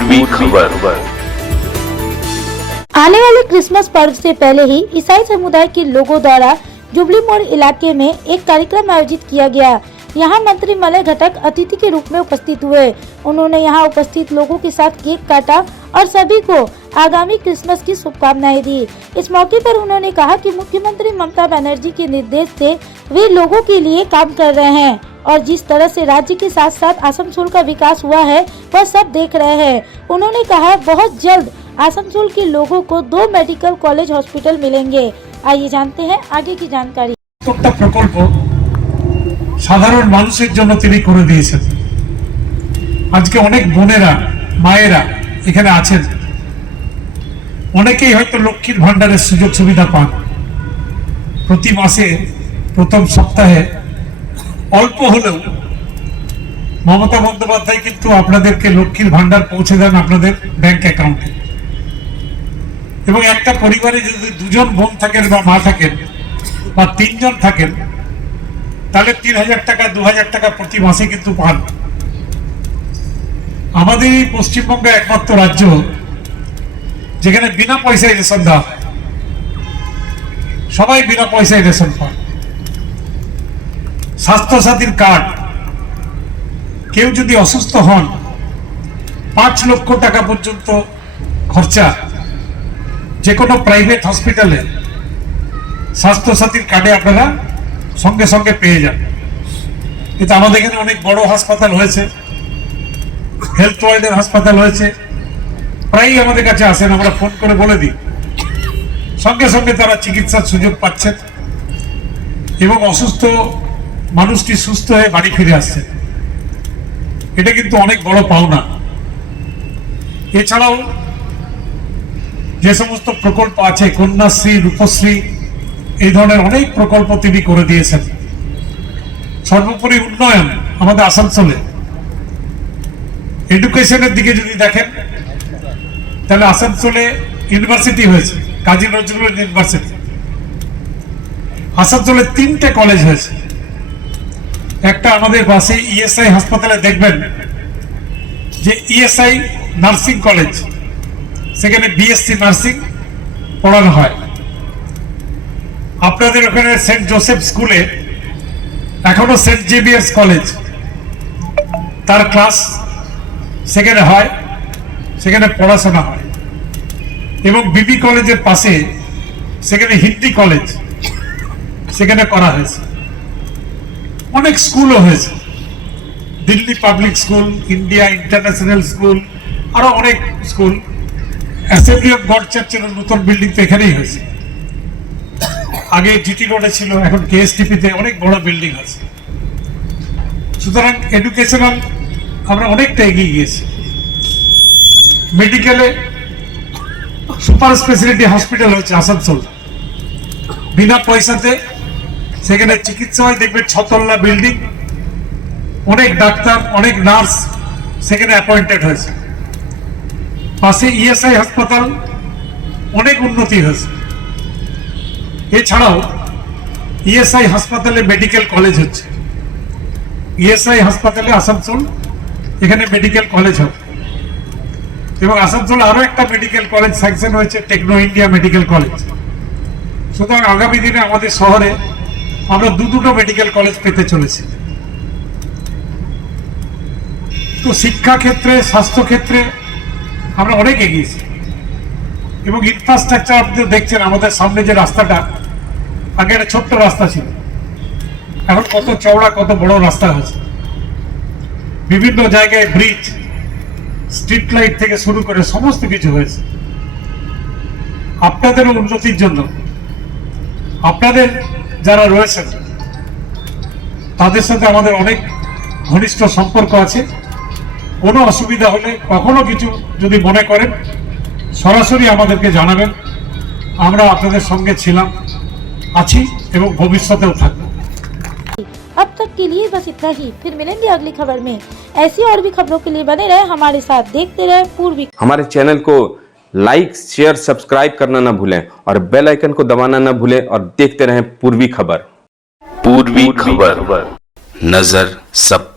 पूर्वी खबर। आने वाले क्रिसमस पर्व से पहले ही ईसाई समुदाय के लोगों द्वारा जुबली मोड़ इलाके में एक कार्यक्रम आयोजित किया गया। यहाँ मंत्री मलय घटक अतिथि के रूप में उपस्थित हुए। उन्होंने यहाँ उपस्थित लोगों के साथ केक काटा और सभी को आगामी क्रिसमस की शुभकामनाएं दी। इस मौके पर उन्होंने कहा कि मुख्यमंत्री ममता बनर्जी के निर्देश से वे लोगों के लिए काम कर रहे हैं और जिस तरह से राज्य के साथ साथ आसनसोल का विकास हुआ है वह सब देख रहे हैं। उन्होंने कहा बहुत जल्द आसनसोल के लोगों को 2 मेडिकल कॉलेज हॉस्पिटल मिलेंगे। आइए जानते हैं आगे की जानकारी। प्रकल्प সাধারণ মানুষের জন্য তিনি করে দিয়েছেন। আজকে অনেক বোনেরা মায়েরা এখানে আছেন, অনেকেই হয়তো লক্ষ্মীর ভান্ডারের সুযোগ সুবিধা পান। প্রতি মাসে প্রথম সপ্তাহে অল্প হলেও মমতা বন্দ্যোপাধ্যায় কিন্তু আপনাদেরকে লক্ষ্মীর ভান্ডার পৌঁছে দেন আপনাদের ব্যাংক অ্যাকাউন্টে। এবং একটা পরিবারে যদি 2 জন বোন থাকেন বা মা থাকেন বা 3 জন থাকেন তাহলে 3000 টাকা 2000 টাকা প্রতি মাসে কিন্তু পান। আমাদের এই পশ্চিমবঙ্গ একমাত্র রাজ্য যেখানে বিনা পয়সায় রেশন দেওয়া হয়, সবাই বিনা পয়সায় রেশন পান। স্বাস্থ্য সাথীর কার্ড, কেউ যদি অসুস্থ হন 5 লক্ষ টাকা পর্যন্ত খরচা যে কোনো প্রাইভেট হসপিটালে স্বাস্থ্য সাথীর কার্ডে আপনারা সঙ্গে সঙ্গে পেয়ে যান। কিন্তু আমাদের এখানে অনেক বড় হাসপাতাল হয়েছে, হেলথ ওয়ার্ল্ডের হাসপাতাল হয়েছে, প্রায়ই আমাদের কাছে আসেন, আমরা ফোন করে বলে দিই, সঙ্গে সঙ্গে তারা চিকিৎসার সুযোগ পাচ্ছেন এবং অসুস্থ মানুষটি সুস্থ হয়ে বাড়ি ফিরে আসছেন। এটা কিন্তু অনেক বড় পাওনা। এছাড়াও যে সমস্ত প্রকল্প আছে, কন্যাশ্রী, রূপশ্রী, এই ধরনের অনেক প্রকল্প তিনি করে দিয়েছেন। সর্বোপরি উন্নয়ন আমাদের আসানসোলে এডুকেশনের দিকে যদি দেখেন তাহলে আসানসোলে ইউনিভার্সিটি হয়েছে, কাজী নজরুল ইউনিভার্সিটি। আসানসোলে 3টে কলেজ হয়েছে। একটা আমাদের পাশে ইএসআই হাসপাতালে দেখবেন যে ইএসআই নার্সিং কলেজ, সেখানে বিএসসি নার্সিং পড়ানো হয়। আপনাদের ওখানে সেন্ট জোসেফ স্কুলে এখনো সেন্ট জেভিয়ার্স কলেজ, তার ক্লাস সেখানে হয়, সেখানে পড়াশোনা হয়। এবং বিবি কলেজের পাশে সেখানে হিন্দি কলেজ, সেখানে করা হয়েছে। অনেক স্কুলও হয়েছে, Delhi public school, India international school, আরো অনেক স্কুল। অ্যাসেম্বলি অফ গড চার্চের নতুন বিল্ডিং তো এখানেই হয়েছে। আগে জিটি রোডে ছিল, এখন কেএসটিপিতে অনেক বড় বিল্ডিং আছে। সুতরাং এডুকেশনাল আমরা অনেকটা এগিয়ে গিয়েছি। মেডিকেলে সুপার স্পেশালিটি হসপিটাল হচ্ছে আসানসোল, বিনা পয়সাতে সেখানে চিকিৎসা হয়। দেখবেন 6 তলা বিল্ডিং, অনেক ডাক্তার, অনেক নার্স সেখানে অ্যাপয়েন্টেড হয়েছে। পাশে ইএসআই হাসপাতাল, অনেক উন্নতি হয়েছে। এছাড়াও ইএসআই হাসপাতালে মেডিকেল কলেজ হচ্ছে। ইএসআই হাসপাতালে আসানসোল, এখানে মেডিকেল কলেজ হবে। এবং আসানসোল আরো একটা মেডিকেল কলেজ স্যাংশন হয়েছে, টেকনো ইন্ডিয়া মেডিকেল কলেজ। সুতরাং আগামী দিনে আমাদের শহরে আমরা 2 মেডিকেল কলেজ পেতে চলেছি। তো শিক্ষা ক্ষেত্রে, স্বাস্থ্য ক্ষেত্রে আমরা অনেক এগিয়েছি। এবং ইনফ্রাস্ট্রাকচার আপনি দেখছেন, আমাদের সামনে যে রাস্তাটা, আগে একটা ছোট্ট রাস্তা ছিল, এখন কত চওড়া, কত বড় রাস্তা হয়েছে। বিভিন্ন জায়গায় ব্রিজ, স্ট্রিট লাইট থেকে শুরু করে সমস্ত কিছু হয়েছে। আপনাদেরও উন্নতির জন্য আপনাদের যারা রয়েছেন তাদের সাথে আমাদের অনেক ঘনিষ্ঠ সম্পর্ক আছে। কোনো অসুবিধা হলে, কখনো কিছু যদি মনে করেন, সরাসরি আমাদেরকে জানাবেন। আমরা আপনাদের সঙ্গে ছিলাম, আছি এবং ভবিষ্যতেও থাকবো। अब तक के लिए बस इतना ही, फिर मिलेंगे अगली खबर में। ऐसी और भी खबरों के लिए बने रहे हमारे साथ, देखते रहे पूर्वी। हमारे चैनल को लाइक, शेयर, सब्सक्राइब करना ना भूलें और बेल आइकन को दबाना ना भूलें और देखते रहें पूर्वी खबर। पूर्वी खबर, नजर सब